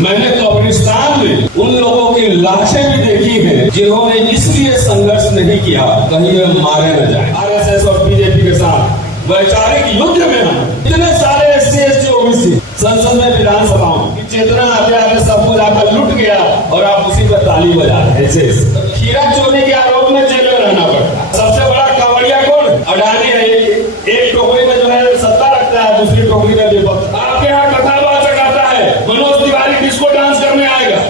मैंने कब्रिस्तान में उन लोगों की लाशें भी देखी हैं जिन्होंने इसलिए संघर्ष नहीं किया कहीं वे मारे न जाए। आरएसएस और बीजेपी के साथ वैचारिक युद्ध में हम इतने सारे SC ST OBC संसद में विधानसभाओं की चेतना आते आते सब कुछ आकर लुट गया और आप उसी पर ताली बजा रहे हैं। खीरा चोरी के आरोप में जेल में रहना पड़ता। सबसे बड़ा कांवड़िया कौन? अडानी है। एक टोकरी में जो है सत्ता रखता है, दूसरी टोकरी में विपक्ष। आपके यहाँ कथावाचक आता है, मनोज तिवारी डिस्को डांस करने आएगा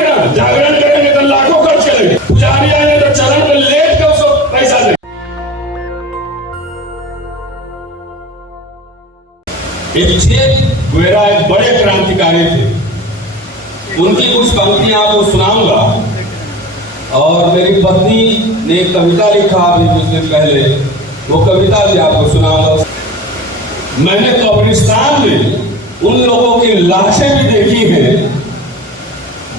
ना, जागरण करेंगे तो लाखों खर्च करेंगे, पुजारी आएंगे तो चरण में लेट के उसको पैसा देंगे। वेरा एक बड़े क्रांतिकारी थे, उनकी कुछ पंक्तियां आपको सुनाऊंगा। और मेरी पत्नी ने एक कविता लिखा अभी कुछ दिन पहले, वो कविता भी आपको सुनाऊंगा। मैंने कब्रिस्तान में उन लोगों की लाशें भी देखी हैं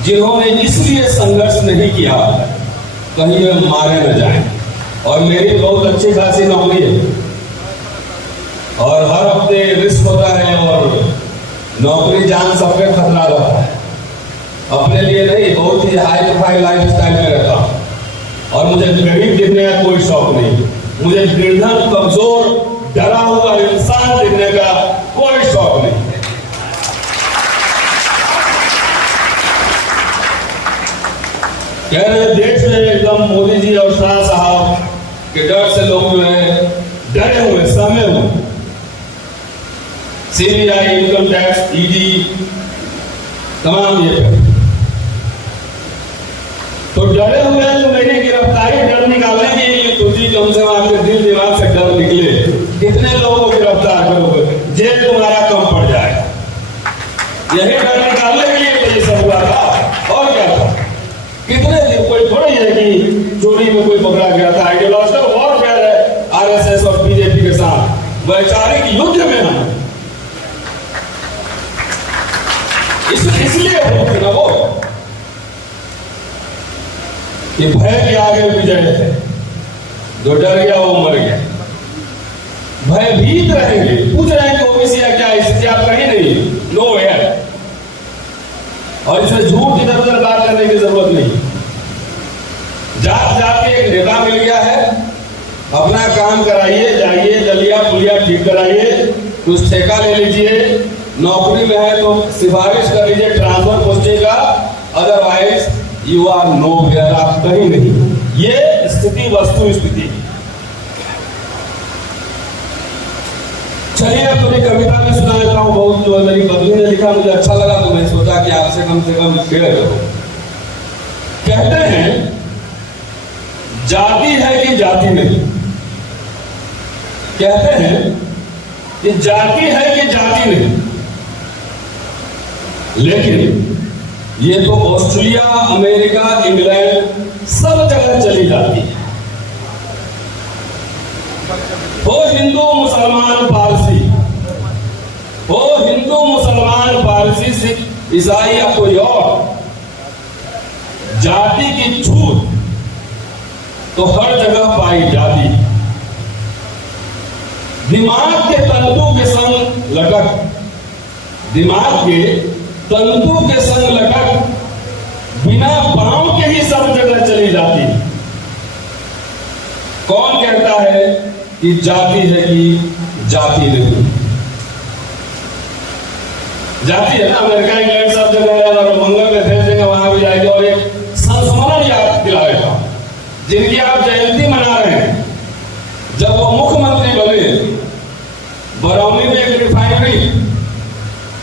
जिन्होंने इसलिए संघर्ष नहीं किया कहीं वे मारे न जाए। और मेरी बहुत अच्छी खासी नौकरी है और हर हफ्ते रिस्क होता है और नौकरी जान सबके खतरा रहता है। अपने लिए नहीं, बहुत ही हाई प्रोफाइल लाइफ स्टाइल में रहता हूँ और मुझे गरीब दिखने का कोई शौक नहीं। मुझे निर्धन, कमजोर, डरा हुआ इंसान दिखने का कोई शौक नहीं। कह रहे देश में एकदम मोदी जी और शाह साहब के डर से लोग जो है डरे हुए, सहमे हुए। CBI, इनकम टैक्स, ED तमाम ये तो डरे हुए हैं। तो मेरी गिरफ्तारी डर निकालने की तो जी कम से कम आपके दिल दिमाग से डर निकले। कितने लोगों को गिरफ्तार करोगे, जेल तुम्हारा कम पड़ जाए, यही डर निकालने के लिए तो ये सब हुआ था। और क्या था? कितने दिन कोई थोड़ी है कि चोरी में कोई पकड़ा गया था। आइडियोलॉजिकल वॉरफेयर है RSS और बीजेपी के साथ, वैचारिक युद्ध में हम इसलिए होते ना वो कि भय के आगे विजय है। जो डर गया वो मर गया। भयभीत रहेंगे, पूछ रहे हैं कि OBC क्या स्थिति, आप कहीं नहीं, नो वेयर। और इसमें झूठ इधर उधर बात करने की जरूरत नहीं। जात जात के एक नेता मिल गया है, अपना काम कराइए, जाइए दलिया पुलिया ठीक कराइए, कुछ ठेका ले लीजिए, नौकरी में है तो सिफारिश कर लीजिए ट्रांसफर पोस्टिंग का, otherwise you are nowhere, आप कहीं नहीं। ये स्थिति वस्तु स्थिति। चलिए अब थोड़ी कविता में सुना देता हूँ। बहुत जो मेरी पत्नी ने लिखा, मुझे अच्छा लगा तो मैं सोचा कि आपसे कम शेयर करो। कहते हैं जाति है कि जाति नहीं, कहते हैं कि जाति है कि जाति नहीं, लेकिन ये तो ऑस्ट्रेलिया, अमेरिका, इंग्लैंड सब जगह चली जाती है। हो हिंदू मुसलमान पारसी, हो हिंदू मुसलमान पारसी, सिख ईसाई या कोई और, जाति की छूट तो हर जगह पाई जाती। दिमाग के तंतु के संग लटक, दिमाग के तंतु के संग लटक, बिना पांव के ही सब जगह चली जाती। कौन कहता है कि जाति है कि जाति नहीं? जाति है ना, अमेरिका, इंग्लैंड सब जगह है और मंगल में भेजेंगे, वहां भी जाएंगे। और एक संस्मरण याद दिलाएगा, जिनकी आप जयंती मना रहे हैं, जब वो मुख्यमंत्री बने, बरौनी में एक रिफाइनरी,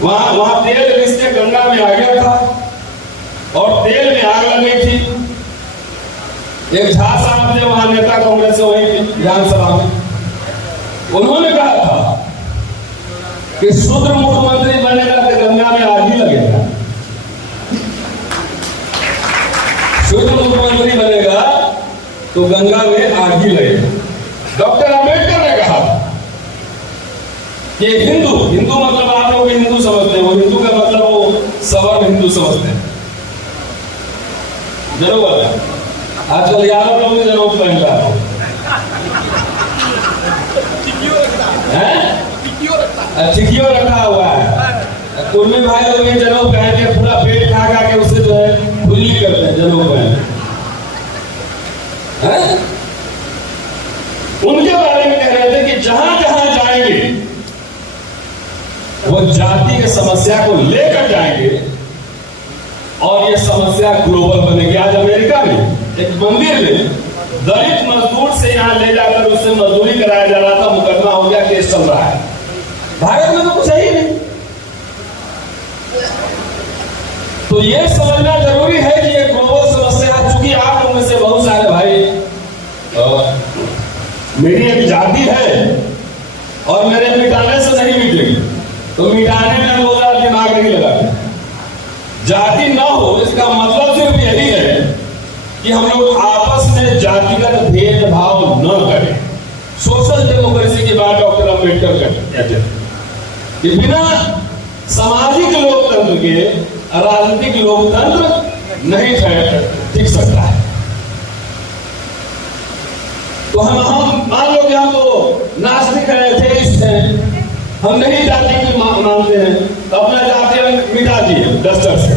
वहां तेल रिश्ते गंगा में आ गया था और तेल में आग लग गई थी। एक झा साहब थे वहां, नेता कांग्रेस से, वही विधानसभा में, उन्होंने कहा था कि शूद्र मुख्यमंत्री बनेगा तो गंगा में आग ही लगेगा। शूद्र मुख्यमंत्री बनेगा तो गंगा में आग ही लगेगा। डॉक्टर अम्बेडकर ने कहा कि हिंदू, हिंदू मतलब आप लोग हिंदू समझते हैं, वो हिंदू का मतलब वो सवर्ण हिंदू समझते हैं। जरूर आजकल यादव लोग भी जरूर पहन रहा है, टिकियो रखा हुआ है। कुर्मी भाई लोग ये जरूर पहन के पूरा पेट जनेऊ पहन हैं? उनके बारे में कह रहे थे कि जहां जहां जाएंगे वो जाति की समस्या को लेकर जाएंगे और ये समस्या ग्लोबल बनेगी। आज अमेरिका में एक मंदिर में दलित मजदूर से यहां ले जाकर उससे मजदूरी कराया जा रहा था, मुकदमा हो गया, केस चल रहा है। भारत में तो कुछ है ही नहीं। तो ये समझना जरूरी है कि ये ग्लोबल समस्या आ चुकी। आप लोगों में से बहुत सारे भाई मेरी एक जाति है और मेरे मिटाने से नहीं मिटेगी, तो मिटाने में वो दिमाग नहीं लगा। जाति ना हो इसका मतलब सिर्फ यही है कि हम लोग आपस में जातिगत भेदभाव न करें। सोशल डेमोक्रेसी की बात डॉक्टर अम्बेडकर कहते हैं कि बिना सामाजिक लोकतंत्र के राजनीतिक लोकतंत्र नहीं टिक सकता है। तो हम मान लो कि हम तो नास्तिक हैं, एथेइस्ट हैं, हम नहीं जाति की मानते हैं, तो अपना जाति हम मिटा दिए डस्टर से।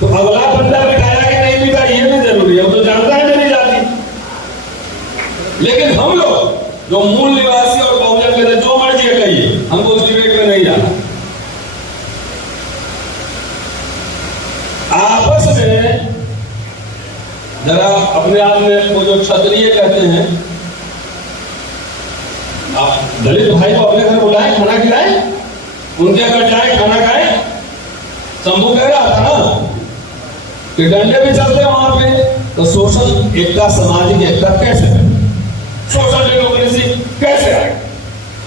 तो अगला बंदा मिटाया कि नहीं मिटा ये भी जरूरी है, वो तो जानता है मेरी जाति। लेकिन हम लोग जो मूल निवासी और बहुजन में जो मर्जी कहिए, हमको उस डिबेट में नहीं जाना। आपस में जरा अपने आप में वो जो क्षत्रिय कहते हैं, आप दलित भाई को अपने घर बुलाएं, खाना खिलाएं, उनके घर जाए खाना खाएं। शंभू कह रहा था ना कि डंडे भी चलते हैं वहां पे। तो सोशल एकता, सामाजिक एकता कैसे है? सोशल डेमोक्रेसी कैसे आए?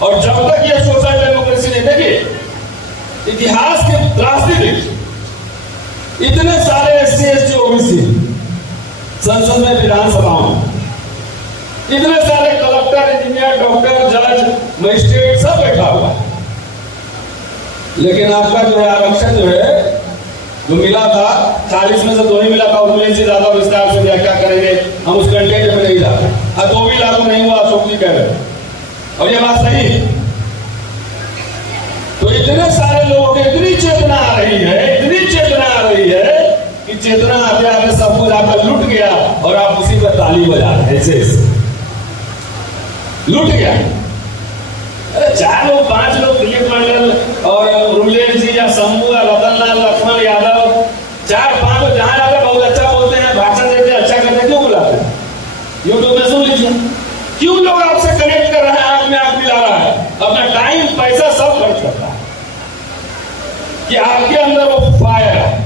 और जब तक ये सोशल डेमोक्रेसी नहीं, देखिए इतिहास के त्रासदी इतने सारे एससी एसटी ओबीसी संसद में, विधानसभाओं में, इतने सारे कलेक्टर, इंजीनियर, डॉक्टर, जज, मजिस्ट्रेट सब बैठा हुआ है। लेकिन आपका जो है आरक्षण जो है जो मिला था 40 में से 2 ही मिला था। उसमें से ज्यादा विस्तार से व्याख्या करेंगे, हम उस कंटेंट में नहीं जाते। और 2 भी लागू नहीं हुआ, अशोक जी कह रहे हैं, और ये बात सही है। तो इतने सारे लोगों की इतनी चेतना आ रही है, इतनी चेतना आ रही है कि चेतना आते आते सब कुछ आकर लुट गया और आप उसी पर ताली बजा रहे हैं। ऐसे लुट गया। अरे 4 लोग 5 लोग, दिलीप मंडल और रुलेश जी या शंभू या रतन लाल, लक्ष्मण यादव, 4-5 लोग जहां जाकर बहुत अच्छा बोलते हैं, भाषण देते हैं, अच्छा करते हैं, क्यों बुलाते हैं? यूट्यूब में सुन लीजिए। क्यों लोग आपसे कनेक्ट कर रहे हैं, आंख में आंख मिला रहा है, अपना टाइम पैसा सब खर्च करता है कि आपके अंदर वो फायर है।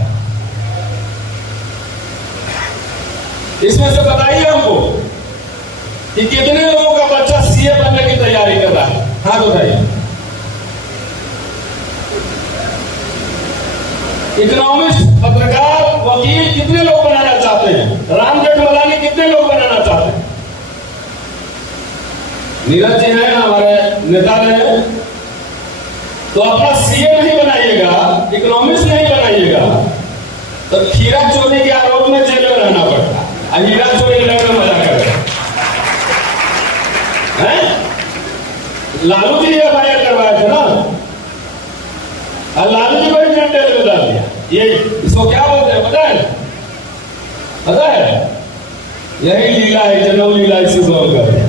इसमें से बताइए हमको कि कितने लोगों का बच्चा सीए बनने की तैयारी कर रहा है? हाथ उठाइए। इकोनॉमिस्ट, पत्रकार, वकील कितने लोग बनाना चाहते हैं? राम जेठमलानी कितने लोग बनाना चाहते हैं? नीरज जी हैं हमारे नेता रहे। तो अपना सीए नहीं बनाइएगा, इकोनॉमिस्ट नहीं बनाइएगा, तो खीरा चोरी के आरोप में जेल में रहना पड़ता है। हीरा चोरी करने में मजा कर रहे हैं। लालू जी एफआईआर करवाए थे ना, और लालू जी को ही जेल में डाल दिया। ये इसको क्या बोलते हैं पता है? पता है? यही लीला है, जनेऊ लीला, इसी को हम करते हैं।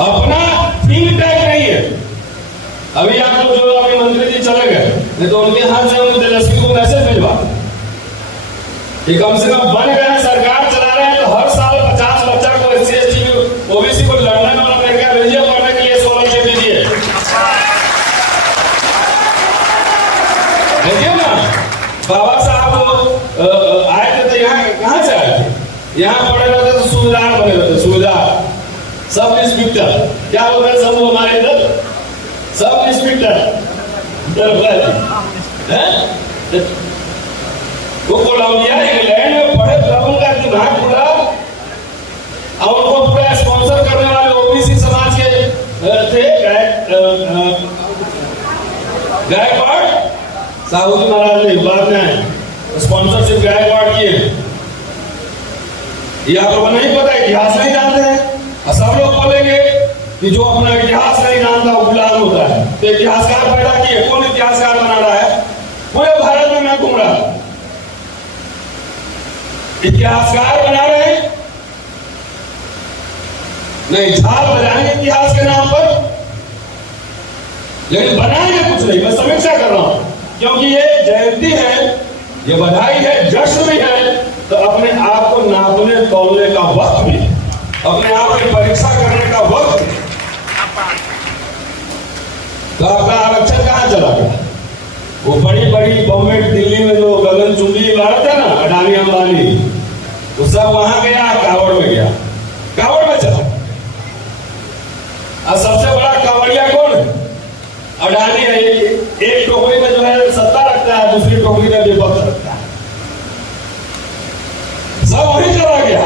अपना थिंक टैंक नहीं है। अभी आप लोग जो अभी मंत्री जी चले गए, नहीं तो उनके हाथ से हम तेजस्वी को मैसेज भिजवा कि कम से कम बन गए, सरकार चला रहे हैं, तो हर साल 50 बच्चा को एससी एसटी ओबीसी को लंदन और अमेरिका भेजिए पढ़ने के लिए, स्कॉलरशिप दीजिए। देखिए ना, बाबा साहब आए थे तो यहाँ कहाँ से आए थे? यहाँ पढ़े रहते तो सुबेदार बने रहते, सुबेदार, सब इंस्पेक्टर, क्या बोल रहे सब हमारे इधर सब इंस्पेक्टर वो कोलंबिया इंग्लैंड में पढ़े, तब उनका दिमाग खुला और उनको पूरा स्पॉन्सर करने वाले ओबीसी समाज के थे गायकवाड़ साहू जी महाराज ने बाद में स्पॉन्सरशिप गायकवाड़ किए। ये आप लोगों को नहीं पता, इतिहास नहीं जानते हैं। सब लोग बोलेंगे कि जो अपना इतिहास नहीं जानता वो गुलाम होता है। तो इतिहासकार पैदा किए, कौन इतिहासकार बना रहा है? पूरे भारत में मैं घूम रहा, इतिहासकार बना रहे हैं, नहीं झाल बजाएंगे इतिहास के नाम पर, लेकिन बनाएंगे कुछ नहीं। मैं समीक्षा कर रहा हूं क्योंकि ये जयंती है, ये बधाई है, जश्न भी है, तो अपने आप को नापने तोलने का वक्त भी, अपने आप की परीक्षा करने का वक्त। तो आपका आरक्षण कहां चला गया? वो बड़ी बड़ी बॉम्बे दिल्ली में जो गगनचुंबी इमारत है ना, अडानी अंबानी, वो सब वहां गया, कावड़ में गया, कावड़ में चला। और सबसे बड़ा कावड़िया कौन है? अडानी है। एक टोकरी में जो है सत्ता रखता है, दूसरी टोकरी में विपक्ष रखता है, सब वहीं चला गया।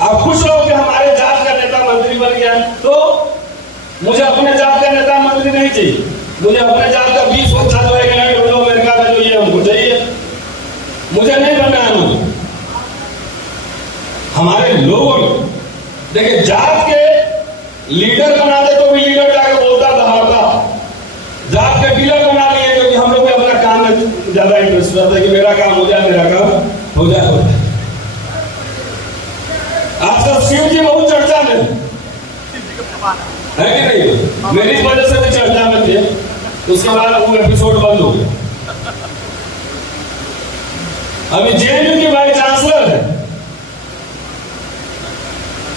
आप खुश रहो कि हमारे जात का नेता मंत्री बन गया, तो मुझे अपने जात का नेता मंत्री नहीं चाहिए, मुझे अपने जात का 20 बच्चा जो है इंग्लैंड में अमेरिका में जो ये हमको चाहिए, मुझे नहीं बनना है। मुझे हमारे लोगों ने देखिए जात के लीडर बना दे तो भी लीडर जाके बोलता दहाड़ता, जात के डीलर बना लिए क्योंकि हम लोग भी अपना काम में ज्यादा इंटरेस्ट रहता है कि मेरा काम हो जाए, मेरा काम हो जाए। आजकल शिव जी बहुत चर्चा में है कि नहीं? मेरी वजह से भी चर्चा में थे, उसके बाद वो एपिसोड बंद हो गया। अभी जेएनयू की वाइस चांसलर है,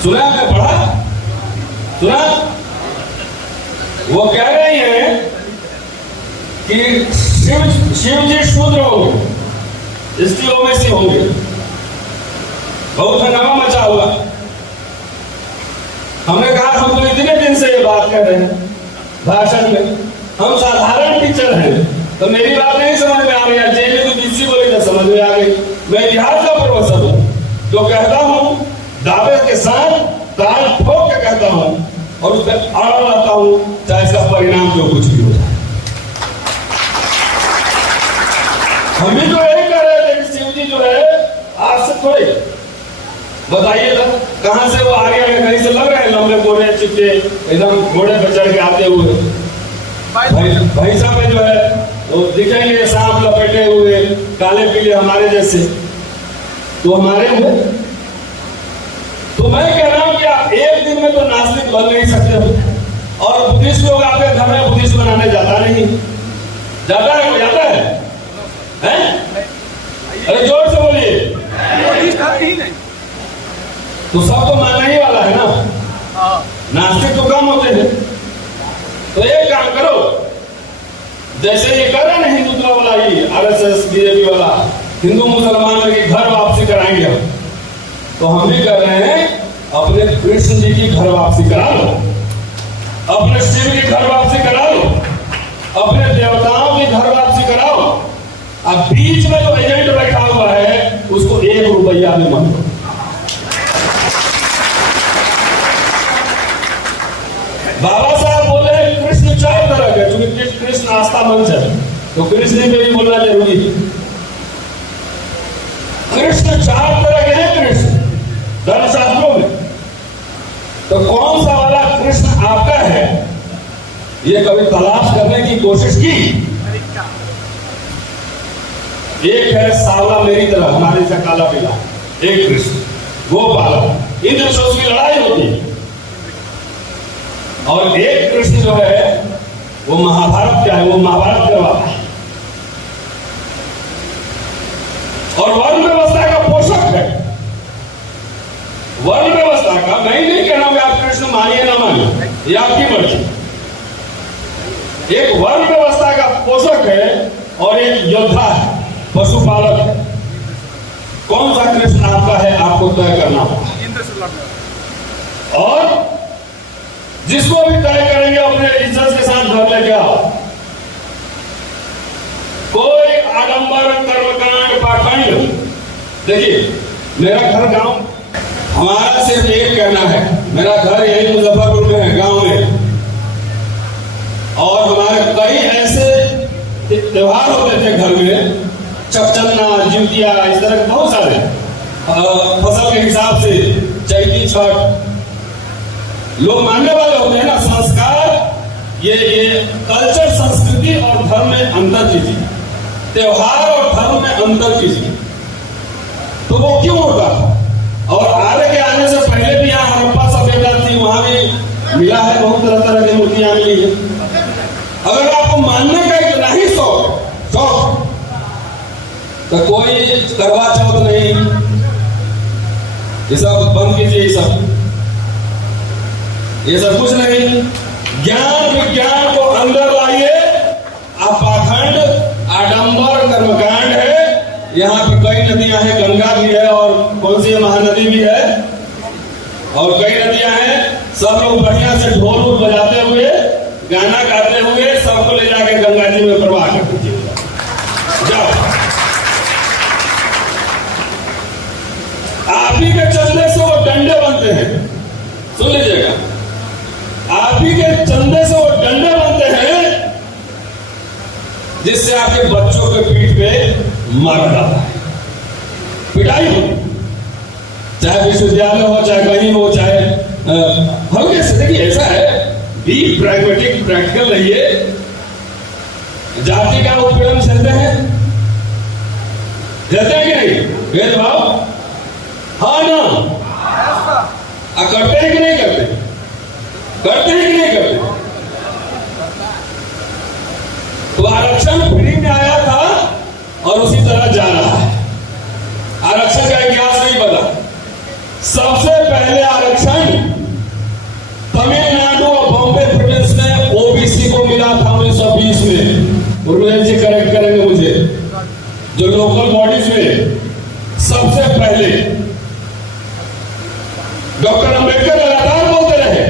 सुना आपने, पढ़ा सुना? वो कह रही है कि शिव जी शूद्र होंगे, स्त्री ओवैसी होंगे। बहुत हंगामा मचा हुआ। हमने कहा हम तो इतने दिन से ये बात कर रहे हैं भाषण में, हम साधारण टीचर हैं, तो मेरी बात नहीं समझ में आ रही है। जेएनयू की बीसी बोली तो समझ में आ गई। मैं इतिहास का प्रोफेसर हूं, जो कहता हूं दावे के साथ ताल ठोक के कहता हूं और उस पर अड़ा रहता हूं, चाहे इसका परिणाम जो कुछ भी हो जाए। हम भी तो यही कह रहे थे कि शिव जी जो है आज से थोड़े, बताइए ना कहां से वो आगे आगे कहीं से लग रहे हैं लंबे गोरे चिट्टे एकदम घोड़े पर चढ़ के आते हुए। भाई साहब में जो है वो दिखेंगे सांप लपेटे हुए काले पीले हमारे जैसे, तो हमारे हुए। तो मैं कह रहा हूं कि आप एक दिन में तो नास्तिक बन नहीं सकते हो। और बुद्धिस्ट लोग आपके घर में बुद्धिस्ट बनाने जाता नहीं, जाता है? जाता है? अरे जोर से बोलिए। तो सब तो मानने ही वाला है ना, नास्तिक तो कम होते हैं। तो एक काम करो, जैसे ये कर रहे हैं हिंदुत्व वाला, ही आरएसएस बीजेपी वाला, हिंदू मुसलमान में घर वापसी कराएंगे हम, तो हम भी कर रहे हैं अपने कृष्ण जी की घर वापसी करा लो, अपने शिव की घर वापसी करा लो, अपने देवताओं की घर वापसी कराओ। अब बीच में जो एजेंट बैठा हुआ है उसको 1 रुपया भी मत दो। बाबा साहब बोले कृष्ण 4 तरह के, क्योंकि कृष्ण आस्था मंच है तो कृष्ण पे भी बोलना जरूरी है। कृष्ण 4 तरह के हैं कृष्ण धर्मशास्त्रों में, तो कौन सा वाला कृष्ण आपका है ये कभी तलाश करने की कोशिश की? एक है सावला मेरी तरह, हमारे से काला पीला, एक कृष्ण वो पाला, इंद्र से उसकी लड़ाई होती है। और एक कृष्ण जो है वो महाभारत का है, वो महाभारत करवाता है और वर्ण व्यवस्था का पोषक है। वर्ण व्यवस्था का, मैं ही नहीं कह रहा हूं कि आप कृष्ण मानिए ना मानिए, ये आपकी मर्जी। एक वर्ण व्यवस्था का पोषक है और एक योद्धा है, पशुपालक है। कौन सा कृष्ण आपका है आपको तय करना होगा, और जिसको भी तय करेंगे अपने इज्जत के साथ घर लेके आओ। कोई आडंबर कर्मकांड पाखंड, देखिए मेरा घर गांव, हमारा सिर्फ एक कहना है, मेरा घर यही मुजफ्फरपुर में है, गांव में, और हमारे कई ऐसे त्योहार होते थे घर में, चकचन्ना, जितिया, इस तरह के बहुत सारे फसल के हिसाब से, चैती छठ, लोग मानने वाले होते हैं ना। संस्कार ये कल्चर, संस्कृति और धर्म में अंतर कीजिए, त्योहार और धर्म में अंतर कीजिए। तो वो क्यों होता तो कोई करवा चौथ नहीं, ये सब बंद कीजिए, ये सब कुछ नहीं। ज्ञान विज्ञान को अंदर लाइए। आप पाखंड आडंबर कर्मकांड है। यहाँ पे कई नदियां हैं, गंगा भी है और कौन सी महानदी भी है और कई नदियां हैं। सब लोग बढ़िया से ढोल बजाते हुए गाना गाते हुए सबको ले जाके गंगा जी में प्रवाह कर दीजिए। जाओ, आप ही के चंदे से वो डंडे बनते हैं। सुन लीजिएगा, आप ही के चंदे से वो डंडे बनते हैं जिससे आपके बच्चों के पीठ पे मारा जाता है, पिटाई हो, चाहे विश्वविद्यालय हो, चाहे कहीं हो, चाहे हल्के से। देखिए, ऐसा है, बी प्रैग्मेटिक, प्रैक्टिकल रहिए। जाति का उत्पीड़न सहते हैं कि नहीं? भेदभाव, हाँ ना? करते हैं कि नहीं करते? करते हैं कि नहीं करते? तो आरक्षण फ्री में आया था और उसी तरह जा रहा है। आरक्षण का इतिहास नहीं पता। सबसे पहले आरक्षण तमिलनाडु और बॉम्बे प्रोविंस में ओबीसी को मिला था 1920 में। उर्मिला जी करेक्ट करेंगे मुझे, जो लोकल बॉडीज में सबसे पहले डॉक्टर अंबेडकर लगातार बोलते रहे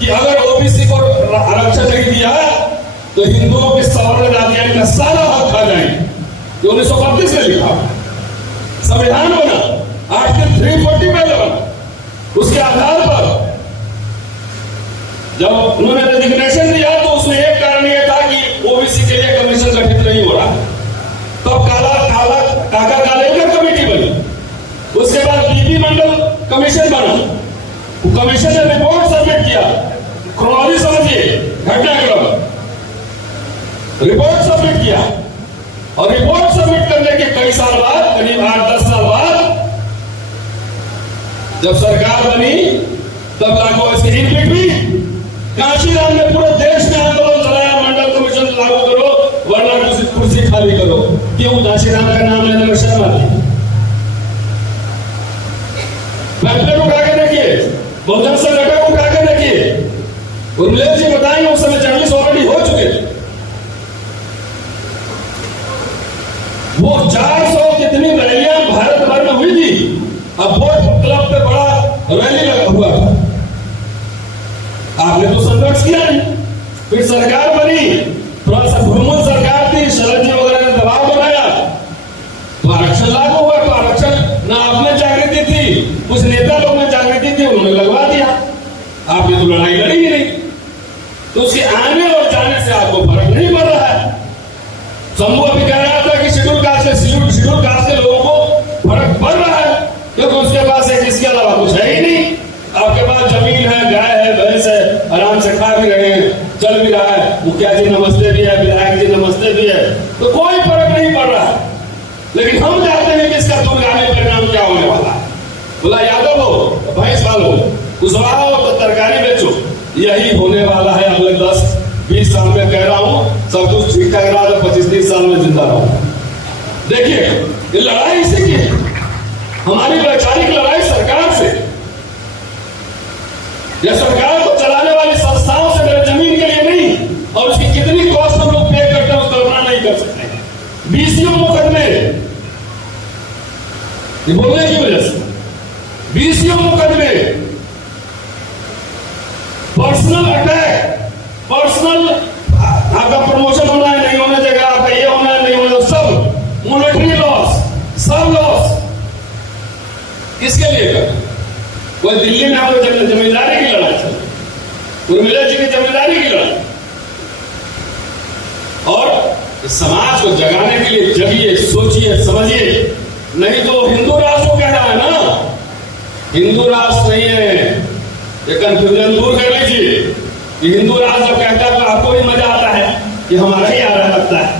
कि अगर ओबीसी को आरक्षण नहीं दिया तो हिंदुओं के सवर्ण जातियां का सारा हक खा जाएंगे। 1932 में लिखा संविधान बना, आर्टिकल 340 पहले बना। उसके आधार पर जब उन्होंने रेजिग्नेशन दिया तो उसमें एक कारण यह था कि ओबीसी के लिए कमीशन गठित नहीं हो रहा। तो काका कालेकर कमेटी बनी। उसके बाद बीपी मंडल कमीशन बना। कमीशन ने रिपोर्ट सबमिट किया। क्रोनोलॉजी समझिए, घटनाक्रम। रिपोर्ट सबमिट किया और रिपोर्ट सबमिट करने के कई साल बाद, करीब 8-10 साल बाद जब सरकार बनी तब लागू इसकी इनपुट भी काशीराम ने पूरे देश में आंदोलन चलाया, मंडल कमीशन लागू करो वरना कुर्सी खाली करो। क्यों? काशीराम का नाम लेने में शर्म आती है। पैम्पलेट उठा के देखिए, बहुजन संगठन उठा के देखिए। उर्मिला जी बताएंगे उस समय जर्नलिस्ट ऑलरेडी हो चुके थे। वो 400 कितनी रैलियां भारत भर में हुई थी। अब बोट क्लब पे बड़ा रैली लगा हुआ था। आपने तो संघर्ष किया नहीं। फिर सरकार बनी, थोड़ा सा बहुमत सरकार थी, शरद जी वगैरह ने दबाव बनाया तो आरक्षण लागू हुआ। तो आरक्षण ना आप में जागृति थी, कुछ नेता लोग में जागृति थी, उन्होंने लगवा दिया। आपने तो लड़ाई लड़ी ही नहीं। तो उसके आने और जाने से आपको फर्क नहीं पड़ रहा है। शंभू अभी कह रहा था कि शेड्यूल कास्ट के लोगों को फर्क पड़ रहा है क्योंकि उसके पास है, इसके अलावा कुछ है ही नहीं। आपके पास जमीन है, गाय है, भैंस है, आराम से खा भी रहे हैं, चल भी रहा है। मुखिया जी नमस्ते भी है, विधायक जी नमस्ते भी है, तो कोई फर्क नहीं पड़ रहा है। लेकिन हम जानते हैं कि इसका दूरगामी परिणाम क्या होने वाला है। बोला यादव हो तो भैंस पालो, कुशवाहा हो तो तरकारी बेचो। यही होने वाला है अगले 10-20 साल में। कह रहा हूं सब कुछ ठीक ठाक रहा तो 25-30 साल में जिंदा रहो। देखिए, ये लड़ाई इसी की है। हमारी वैचारिक लड़ाई सरकार से, या सरकार को चलाने वाली संस्थाओं से मेरे जमीन के लिए नहीं। और उसकी कितनी कॉस्ट हम लोग पे करते हैं, कल्पना नहीं कर सकते। बीसीओ मुकदमे, ये बोलने की वजह से बीसीओ मुकदमे, पर्सनल अटैक, पर्सनल आपका प्रमोशन होना है, नहीं होने देगा, आपका ये होना है, नहीं होना, सब मॉनेटरी लॉस, सब लॉस किसके लिए कर? कोई दिल्ली में आपको जमींदारी की लड़ाई चल, उर्मिला जी की जमींदारी की लड़ाई। और समाज को जगाने के लिए जगिए, सोचिए, समझिए। नहीं तो हिंदू राष्ट्र को कह रहा है ना, हिंदू राष्ट्र नहीं है। ये कंफ्यूजन दूर कर लीजिए। ये हिंदू राष्ट्र जब कहता है तो आपको भी मजा आता है कि हमारा ही आ रहा लगता है।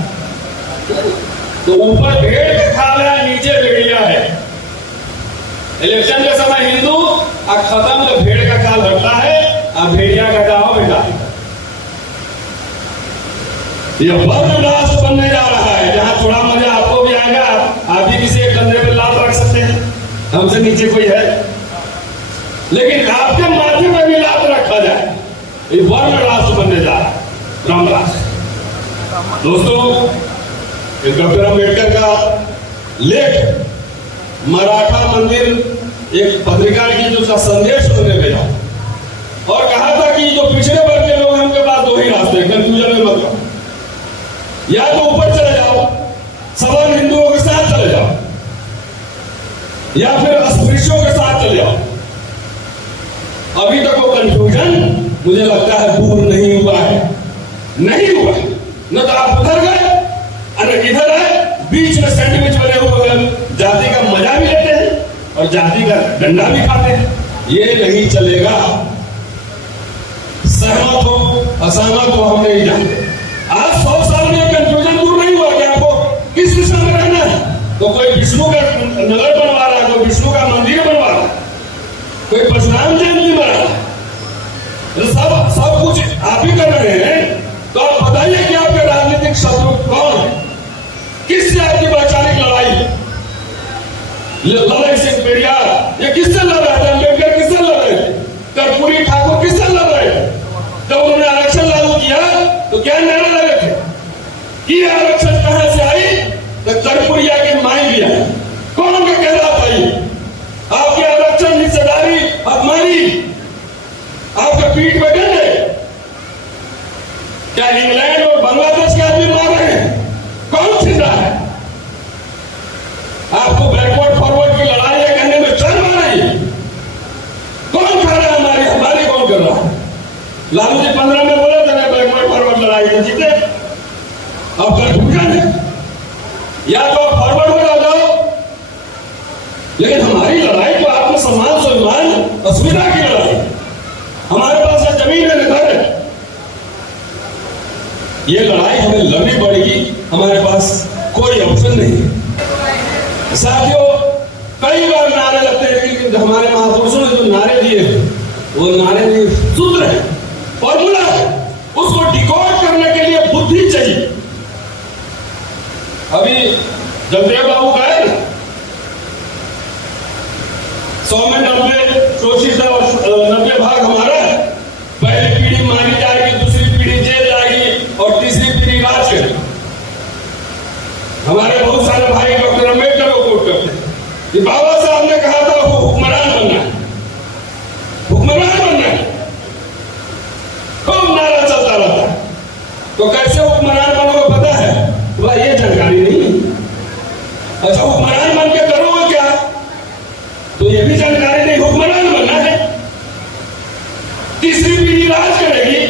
तो ऊपर भेड़ का खाल है, नीचे भेड़िया है। इलेक्शन के समय हिंदू और खत्म तो भेड़ का खाल हटता है, अब भेड़िया का जाओ बेटा। यह वर्ण राष्ट्र बनने जा रहा है, जहां थोड़ा मजा आपको भी आएगा, आप भी किसी एक कंधे पे लात रख सकते हैं, हमसे नीचे कोई है, लेकिन आपके माथे पर भी लात रखा जाए, ये वर्ण राष्ट्र बनने जा रहा है, राम राष्ट्र। दोस्तों, डॉक्टर अम्बेडकर का लेख मराठा मंदिर एक पत्रिका की जो संदेश उन्होंने भेजा और कहा था कि जो पिछड़े वर्ग के लोग हैं उनके पास दो ही रास्ते, कंफ्यूजन में मत रहो, या तो ऊपर चले जाओ, सवर्ण हिंदुओं के साथ चले जाओ, या फिर अस्पृश्यों के साथ चले जाओ। अभी तक वो कंफ्यूजन मुझे लगता है दूर नहीं हुआ है, नहीं हुआ है। न तो आप उधर गए और न इधर आए, बीच में सैंडविच बने हुए हैं, जाति का मजा भी लेते हैं और जाति का डंडा भी खाते हैं। ये नहीं चलेगा। सहमत हो असहमत हो हम नहीं जानते। आज 100 साल में कंफ्यूजन दूर नहीं हुआ कि आपको किस दिशा में रहना है। तो कोई विष्णु का नगर बनवा रहा है, कोई विष्णु का मंदिर बनवा रहा है, कोई परशुराम जयंती मना रहा है, सब कुछ आप ही कर रहे हैं। तो आप बताइए कि आपके राजनीतिक शत्रु कौन है, किससे आपकी वैचारिक लड़ाई सिंह पेरियार ये किससे लड़ रहे थे, अम्बेडकर किससे लड़ रहे थे, कर्पूरी ठाकुर किससे लड़ रहे थे। जब उन्होंने आरक्षण लागू किया तो क्या नारे लगे थे कि आरक्षण कहां से आई, तो कर्पूरिया की माई लिया। कौन का कह रहा था ये आपके आरक्षण हिस्सेदारी हमारी, आपके पीठ पे डंडे। क्या इंग्लैंड और बांग्लादेश के आदमी मार रहे हैं, कौन छिड़ रहा है। आपको बैकवर्ड फॉरवर्ड की लड़ाई है कहने में शर्म आ रही है। कौन खा रहा है हमारी कौन कर रहा है। लालू जी 15 में बोले थे मैं बैकवर्ड फॉरवर्ड लड़ाई में जीते, अब कंफ्यूजन है, या तो आप फॉरवर्ड हो जाओ, लेकिन हमारी लड़ाई तो आत्मसम्मान स्वाभिमान अस्मिता की लड़ाई। हमारे पास है जमीन है, घर है, ये लड़ाई हमें लड़नी पड़ेगी, हमारे पास कोई ऑप्शन नहीं। साथियों, कई बार नारे लगते हैं, लेकिन हमारे महापुरुषों ने जो नारे दिए वो नारे नहीं, सूत्र है, फॉर्मूला है, उसको डिकोड करने के लिए बुद्धि चाहिए। अभी जगदेव बाबू का है ना 100 में 90 शोषित और 90 भाग हमारा है। पहली पीढ़ी मारी जाएगी, दूसरी पीढ़ी जेल जाएगी और तीसरी पीढ़ी राज करेगी। हमारे बहुत सारे भाई डॉक्टर अम्बेडकर को कोट करते हैं कि बाबा साहब ने कहा था वो हुक्मरान बनना है, हुक्मरान बनना है, खूब नारा चलता रहता है। तो कैसे हुक्मरान बनोगे पता है, वह ये जानकारी नहीं। अच्छा, हुक्मरान बन के करोगे क्या, तो ये भी जानकारी नहीं। हुक्मरान बनना है, तीसरी पीढ़ी राज करेगी,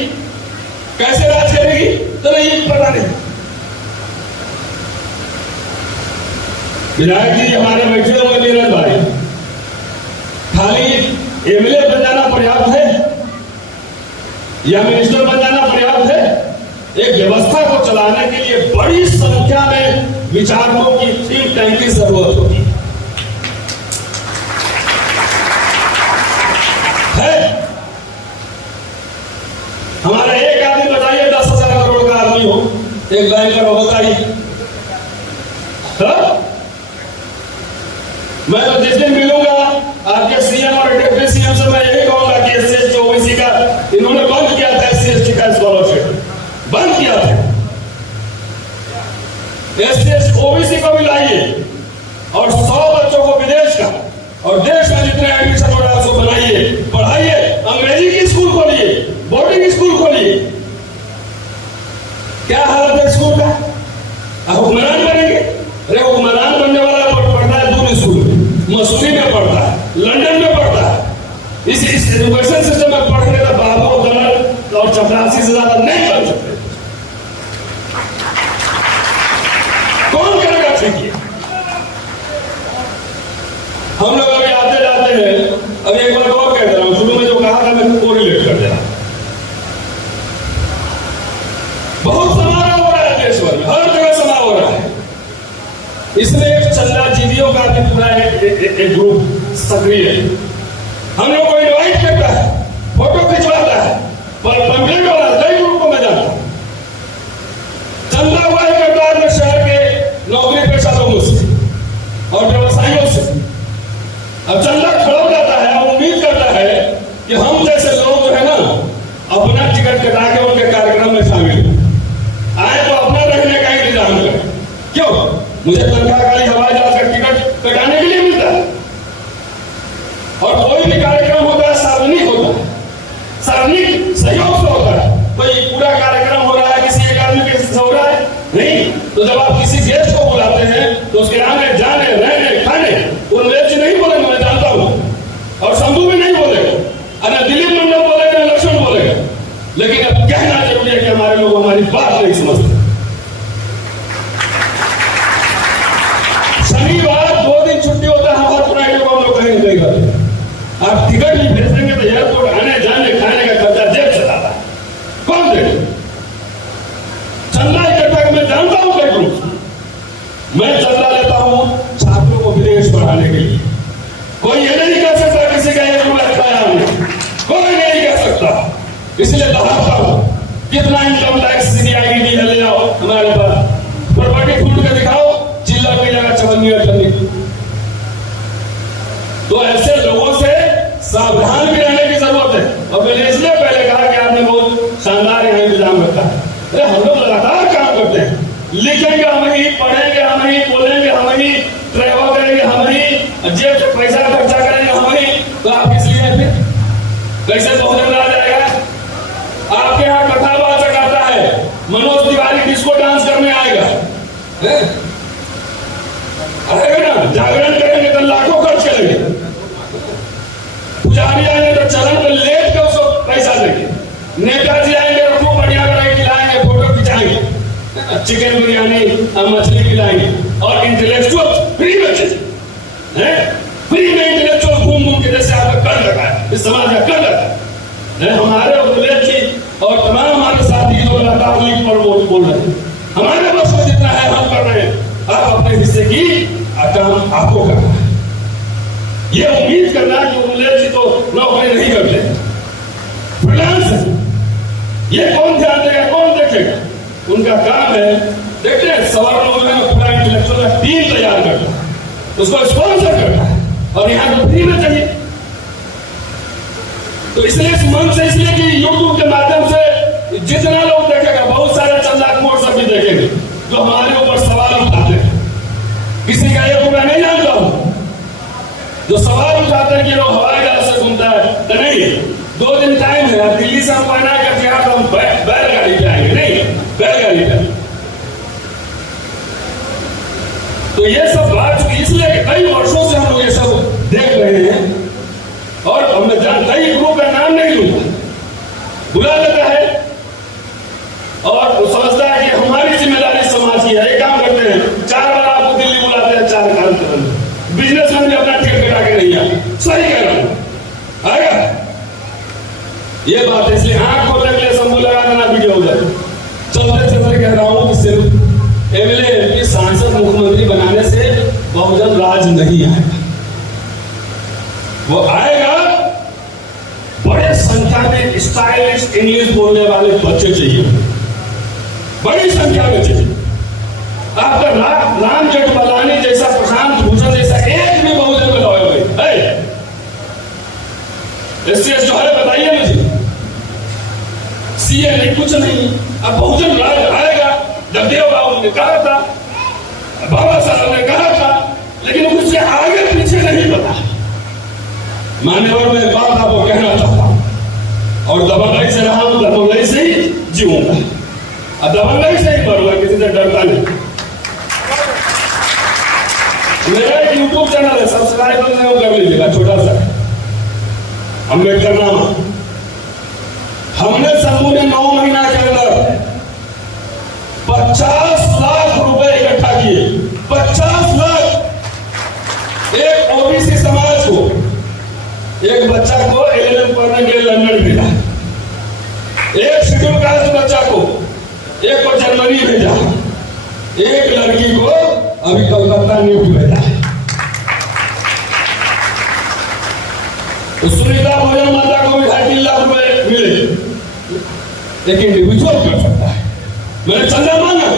कैसे राज करेगी तो नहीं पता नहीं। विधायक जी हमारे बैठे हुए नीरज भाई, खाली एमएलए बन जाना पर्याप्त है या मिनिस्टर बन जाना पर्याप्त है। एक व्यवस्था को चलाने के लिए बड़ी संख्या में विचारकों की थिंक टैंक की जरूरत होती है। हमारा एक आदमी बताइए 10,000 करोड़ का आदमी हो, एक बैंकर हो, बताइए। मैं तो जिस दिन मिलूंगा आपके सीएम और डिप्टी सीएम से मैं यही कहूंगा कि एससी ओबीसी का इन्होंने बंद किया था, एससी एसटी का स्कॉलरशिप बंद किया था। एससी ओबीसी को भी लाइए और 100 बच्चों को विदेश का और देश में जितने एडमिशन हो रहा है उसको बनाइए, पढ़ाइए, अंग्रेजी की स्कूल खोलिए, बोर्डिंग स्कूल खोलिए। क्या हालत है स्कूल का, हुक्मरान बनेंगे। अरे हुक्मरान बनने वाला पढ़ता है दूर स्कूल, मसूरी में पढ़ता है, लंदन में पढ़ता है। इस एजुकेशन सिस्टम में पढ़ने का बाबू दलत और चपरासी से ज्यादा नहीं बन सकते। कौन करेगा ठीक है। हम लोग अभी आते जाते हैं, अभी एक बार और कह रहा हूं, शुरू में जो कहा था मैं कोरिलेट कर दे रहा। बहुत समारोह हो रहा है देश भर में, हर जगह समारोह हो रहा है। इसमें एक चंदाजीवियों का भी पूरा एक ग्रुप सक्रिय है। हम लोग को इनवाइट करता है, फोटो खिंचवाता है, पर पंपलेट वाला कई ग्रुप को मैं जानता हूं। चंदा हुआ है करतार में शहर के नौकरी पेशा लोगों से, और व्यवसायियों से। अब चंदा खड़ा जाता है, उम्मीद करता है कि हम जैसे लोग जो है ना अपना टिकट कटा के उनके कार्यक्रम में शामिल आए तो अपना रहने का इंतजाम करें। क्यों? मुझे तनख्वाह खाली हवाई जहाज का टिकट कटाने के लिए मिलता है। और कोई भी कार्यक्रम होता है सार्वजनिक होता है, सार्वजनिक सहयोग से होता है। कोई पूरा कार्यक्रम हो रहा है किसी एक आदमी के से हो रहा है नहीं। तो जब आप किसी गेस्ट को बुलाते हैं तो उसके आने जाने रहने खाने वो जी नहीं बोलेंगे, मैं जानता हूँ, और शंभू भी नहीं बोलेगा, ना दिलीप मंडल बोलेगा, ना लक्ष्मण बोलेगा। लेकिन अब कहना जरूरी है कि हमारे लोग हमारी बात नहीं समझते। शनिवार 2 दिन छुट्टी होता है, हमारे पुराने को हम लोग कहीं नहीं करते। आप टिकट भी भेज देंगे तो एयरपोर्ट आने जाने खाने का खर्चा जेब से आता है, कौन देगा? चंदा इकट्ठा मैं जानता हूं कई ग्रुप, मैं चंदा लेता हूं छात्रों को विदेश पढ़ाने के लिए। कोई ये नहीं कह सकता किसी का 1 रुपया खाया हमने, कोई नहीं कह सकता। इसलिए दहाता हूं कितना इनकम टैक्स सीडीआईडी ले आओ हमारे पास, प्रॉपर्टी फूट के दिखाओ, चिल्ला की जगह चवन्नी अटनी। तो ऐसे लोगों से सावधान भी रहने की जरूरत है। और मैंने इसलिए पहले कहा कि आपने बहुत शानदार यहाँ इंतजाम रखा है। अरे हम लोग लगातार काम करते हैं, लिखेंगे हम ही, पढ़ेंगे हम ही, बोलेंगे हम ही, ट्रैवल करेंगे हम ही, जेब से पैसा खर्चा करेंगे हम ही। तो आप किस लिए फिर कैसे बहुजन आ जाएगा? आपके यहाँ कथावाचक आता है, मनोज तिवारी डिस्को डांस करने आएगा, आएगा ना, जागरण करेंगे तो लाखों खर्च करेंगे। पुजारी आएंगे तो चरण पे लेट के उसको पैसा देंगे। नेताजी आएंगे तो खूब बढ़िया बढ़िया खिलाएंगे, फोटो खिंचाएंगे, चिकन बिरयानी मछली खिलाएंगे। और इंटेलेक्चुअल फ्री में हैं, फ्री में इंटेलेक्चुअल घूम घूम के जैसे आपका कर रखा है, इस समाज का कर रखा है। हमारे उपदेश जी और तमाम हमारे साथी लोग लगातार लिख पर बोल रहे हैं, हमारे बस में जितना है हम कर रहे हैं। आप अपने हिस्से की काम आपको करना है। ये उम्मीद करना कि उपदेश जी तो नौकरी नहीं करते, फ्रीलांस है, ये कौन ध्यान देगा, कौन देखेगा? उनका काम है। देखते हैं सवालों में पूरा इंटेलेक्चुअल टीम तैयार करता है, उसको स्पॉन्सर करता है, और यहाँ तो फ्री में चाहिए। तो इसलिए इस मन से, इसलिए कि यूट्यूब के माध्यम से जितना लोग देखेगा, बहुत सारे चंदाखोर सब भी देखेंगे जो हमारे ऊपर सवाल उठाते हैं। किसी का एक मैं नहीं जानता हूं जो सवाल उठाते हैं कि लोग हवाई जहाज से घूमता है, तो नहीं। 2 दिन टाइम है, दिल्ली से हम पहना करके आप हम बैलगाड़ी पे आएंगे, नहीं बैलगाड़ी पे। तो ये सब बात इसलिए कई वर्षों से हम लोग ये सब देख रहे हैं। और हमने जानता ही ग्रुप का नाम नहीं लूंगा, बुला लेता है और समझता है कि हमारी जिम्मेदारी समाज की है। एक काम करते हैं, 4 बार आपको दिल्ली बुलाते हैं, 4 काम करेंगे। बिजनेसमैन भी अपना टिकट कटा के नहीं आए, सही कह रहा हूं, आएगा ये बात है। इसलिए आंख खोलने के लिए शंभू लगा देना वीडियो हो जाए। चलते चलते कह रहा हूं कि सिर्फ एमएलए एमपी सांसद मुख्यमंत्री बनाने से बहुजन राज नहीं आएगा। वो आएगा, बड़े संख्या में स्टाइलिश इंग्लिश बोलने वाले बच्चे चाहिए, बड़ी संख्या में चाहिए। आपका राम जेठमलानी जैसा, प्रशांत भूषण जैसा एक भी बहुजन में लॉयल भाई एससीएस जो है, बताइए मुझे। सीए नहीं, कुछ नहीं। अब बहुजन राज आएगा। जगदेव बाबू ने कहा था, बाबा साहब ने कहा था, लेकिन उससे आगे पीछे नहीं पता। मान्यवर मैं एक बात आपको कहना चाहता हूं, और दबंगई से रहा हूं, दबंगई से ही जीऊंगा, और दबंगई से ही मरूंगा, किसी से डरता नहीं। मेरा एक यूट्यूब चैनल है, सब्सक्राइब कर लीजिएगा, छोटा सा अम्बेडकर नामा। हमने समूह ने 9 महीना के अंदर 50 लाख रुपए इकट्ठा किए, 50 लाख। एक ओबीसी समाज को, एक बच्चा को एलएलएम पढ़ने के लिए लंदन भेजा, एक शेड्यूल कास्ट बच्चा को, एक को जर्मनी भेजा, एक लड़की को अभी कलकत्ता नियुक्त भेजा। सुनीता भोजन माता को भी 2.5 लाख रुपए मिले। एक इंडिविजुअल कर सकता है। मैंने चंदा मांगा,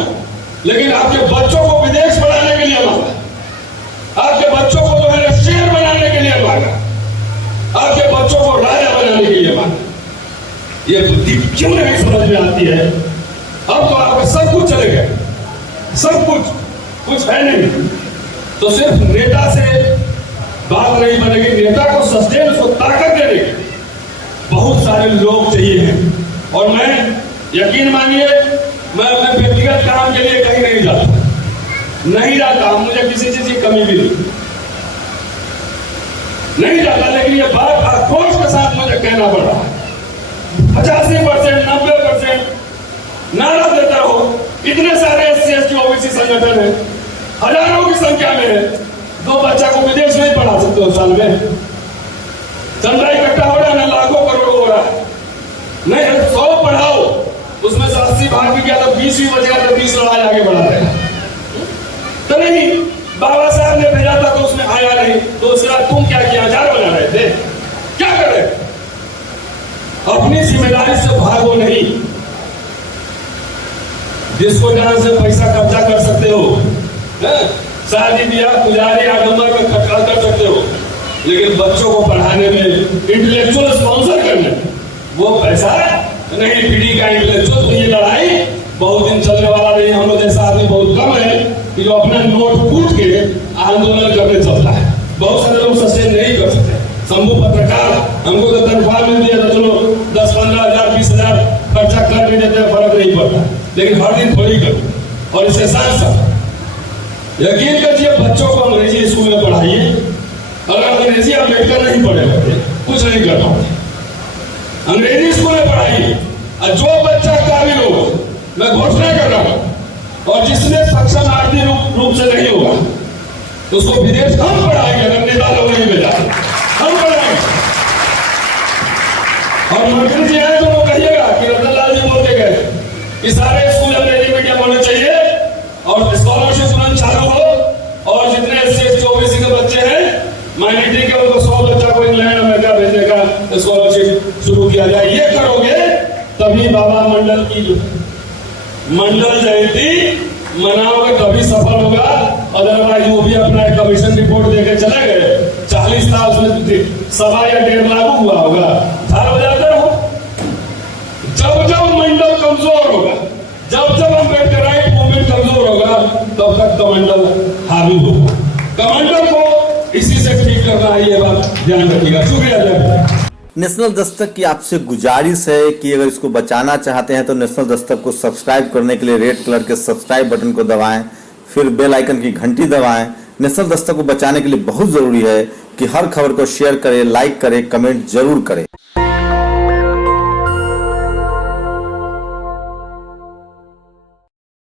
लेकिन आपके बच्चों को विदेश पढ़ाने के लिए मांगा। चीज क्यों नहीं समझ में आती है। अब तो आपका सब कुछ चले गए, सब कुछ है नहीं, तो सिर्फ नेता से बात नहीं बनेगी। नेता को सस्टेन, उसको ताकत देने के बहुत सारे लोग चाहिए हैं। और मैं यकीन मानिए, मैं अपने व्यक्तिगत काम के लिए कहीं नहीं जाता, मुझे किसी चीज की कमी भी नहीं जाता, लेकिन ये बात आक्रोश के साथ मुझे कहना पड़ रहा है। 85%, 90% नारा देता हो, इतने सारे SC ST OBC संगठन है, हजारों की संख्या में है, 2 बच्चा को विदेश नहीं पढ़ा सकते हो साल में, चंदा इकट्ठा हो रहा है, लाखों करोड़ों हो रहा है, नहीं 100 पढ़ाओ, उसमें से 80 भाग भी गया तो 20 भी बचेगा, तो 20 लड़ाई आगे बढ़ा देगा। तो नहीं, बाबा साहब ने भेजा था तो उसमें आया नहीं, तो उसके बाद तुम क्या किया, जार बना रहे थे, क्या कर रहे? अपनी जिम्मेदारी से भागो नहीं। जिसको जहां से पैसा कब्जा कर सकते हो, शादी ब्याह पुजारी आडंबर में खर्चा कर सकते हो, लेकिन बच्चों को पढ़ाने में, इंटेलेक्चुअल स्पॉन्सर करने वो पैसा नहीं। पीढ़ी का इंटेलेक्चुअल, तो ये लड़ाई बहुत दिन चलने वाला नहीं। हम लोग जैसा आदमी बहुत कम है कि जो अपना नोट कूट के आंदोलन करने चलता है। बहुत सारे लोग सस्टेन नहीं कर सकते। शंभू पत्रकार, हमको तो तनख्वाह मिलती है तो चलो 10-15 हजार 20 हजार खर्चा कर भी देते हैं, फर्क नहीं पड़ता, लेकिन हर दिन थोड़ी कर। और इसके साथ साथ यकीन करिए, बच्चों को अंग्रेजी स्कूल में पढ़ाइए। अगर अंग्रेजी अम्बेडकर नहीं पढ़े होते, कुछ नहीं कर पाते, अंग्रेजी स्कूल में पढ़ाइए। और जो बच्चा काबिल होगा, मैं घोषणा कर रहा हूं, और जिसने सक्षम आर्थिक रूप से नहीं होगा उसको विदेश हम पढ़ाएंगे। अगर नेता लोग नहीं भेजा, हम पढ़ाएंगे। और मंत्री जी आए तो वो कहिएगा कि रतनलाल जी बोलते गए कि सारे स्कूल अंग्रेजी मीडियम होने चाहिए और स्कॉलरशिप तुरंत चालू हो, और जितने SC ST OBC के बच्चे हैं माइनॉरिटी के, उनको 100 बच्चा को इंग्लैंड अमेरिका भेजने का स्कॉलरशिप शुरू किया जाए। ये करोगे तभी बाबा मंडल जयंती मनाओगे, तभी सफल होगा। अदरवाइज वो भी अपना कमीशन रिपोर्ट देकर चले गए, 40 साल उसमें 1.25 या 1.5 लाख हुआ होगा, 4 बजाते रहो। जब मंडल कमजोर होगा, जब अम्बेडकराइट मूवमेंट कमजोर होगा, तब तक कमंडल हावी होगा। कमंडल को इसी से ठीक करना है, ये बात ध्यान रखिएगा। शुक्रिया। नेशनल दस्तक की आपसे गुजारिश है कि अगर इसको बचाना चाहते हैं तो नेशनल दस्तक को सब्सक्राइब करने के लिए रेड कलर के सब्सक्राइब बटन को दबाएं, फिर बेल आइकन की घंटी दबाएं। नेशनल दस्तक को बचाने के लिए बहुत जरूरी है कि हर खबर को शेयर करें, लाइक करें, कमेंट जरूर करें।